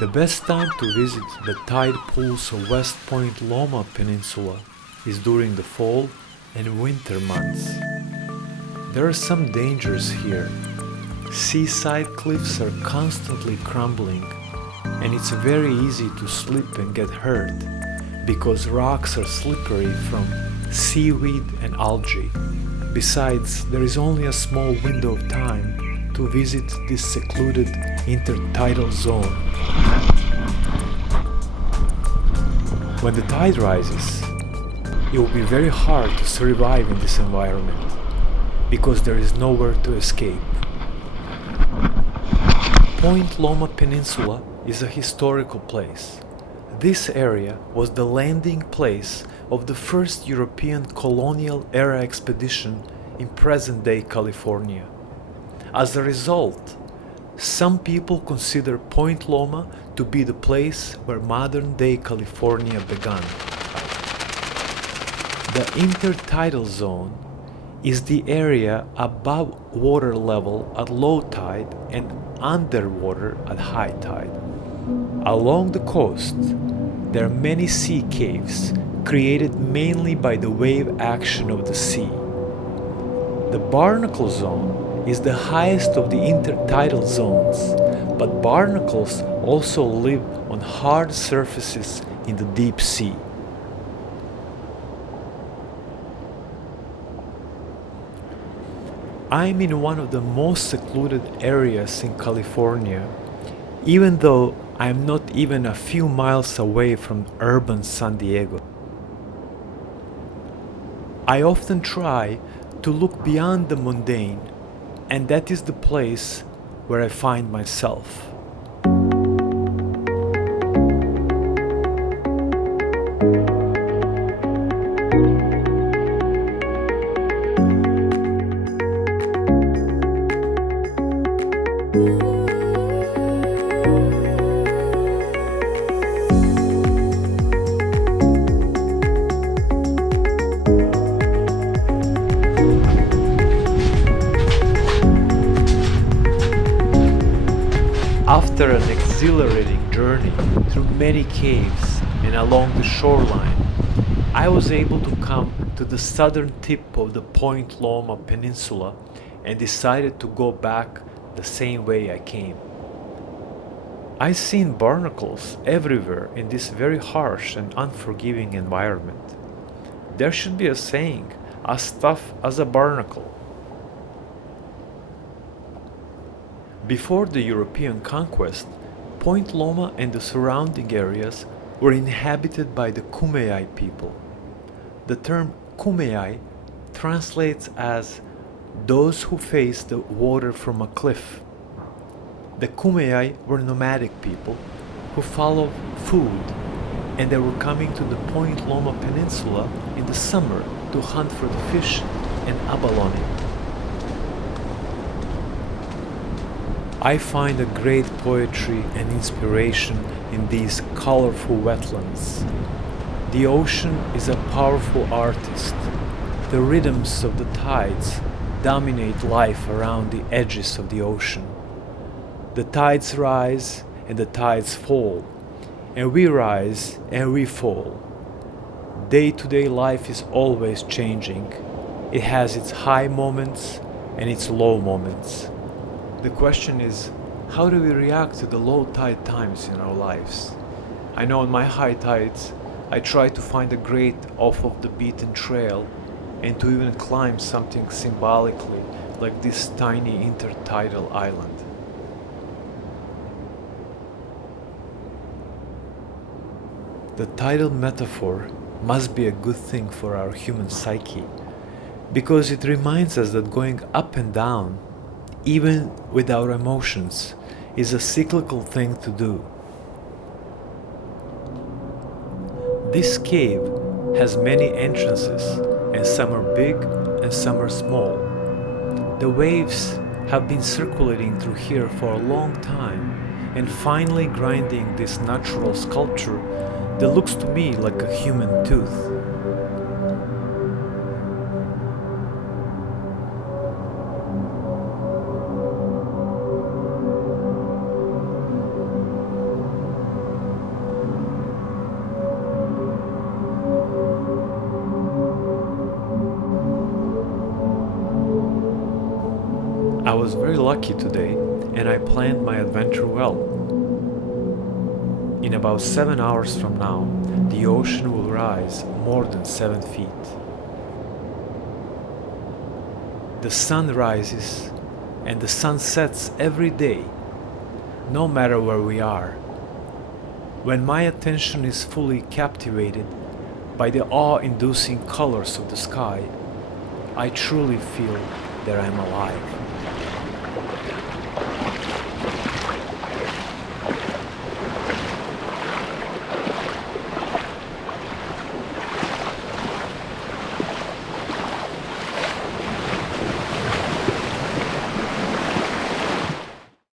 The best time to visit the tide pools of West Point Loma Peninsula is during the fall and winter months. There are some dangers here. Seaside cliffs are constantly crumbling, and it's very easy to slip and get hurt because rocks are slippery from seaweed and algae. Besides, there is only a small window of time to visit this secluded intertidal zone. When the tide rises, it will be very hard to survive in this environment because there is nowhere to escape. Point Loma Peninsula is a historical place. This area was the landing place of the first European colonial era expedition in present-day California. As a result, some people consider Point Loma to be the place where modern-day California began. The intertidal zone is the area above water level at low tide and underwater at high tide. Along the coast, there are many sea caves created mainly by the wave action of the sea. The barnacle zone is the highest of the intertidal zones, but barnacles also live on hard surfaces in the deep sea. I'm in one of the most secluded areas in California, even though I'm not even a few miles away from urban San Diego. I often try to look beyond the mundane, and that is the place where I find myself. After an exhilarating journey through many caves and along the shoreline, I was able to come to the southern tip of the Point Loma Peninsula and decided to go back the same way I came. I've seen barnacles everywhere in this very harsh and unforgiving environment. There should be a saying, as tough as a barnacle. Before the European conquest, Point Loma and the surrounding areas were inhabited by the Kumeyaay people. The term Kumeyaay translates as those who face the water from a cliff. The Kumeyaay were nomadic people who followed food, and they were coming to the Point Loma Peninsula in the summer to hunt for the fish and abalone. I find a great poetry and inspiration in these colorful wetlands. The ocean is a powerful artist. The rhythms of the tides dominate life around the edges of the ocean. The tides rise and the tides fall, and we rise and we fall. Day-to-day life is always changing. It has its high moments and its low moments. The question is, how do we react to the low tide times in our lives? I know on my high tides, I try to find a great off of the beaten trail and to even climb something symbolically like this tiny intertidal island. The tidal metaphor must be a good thing for our human psyche because it reminds us that going up and down even with our emotions, is a cyclical thing to do. This cave has many entrances, and some are big and some are small. The waves have been circulating through here for a long time, and finally grinding this natural sculpture that looks to me like a human tooth. was very lucky today and I planned my adventure well. In about 7 hours from now, the ocean will rise more than 7 feet. The sun rises and the sun sets every day, no matter where we are. When my attention is fully captivated by the awe-inducing colors of the sky, I truly feel that I'm alive.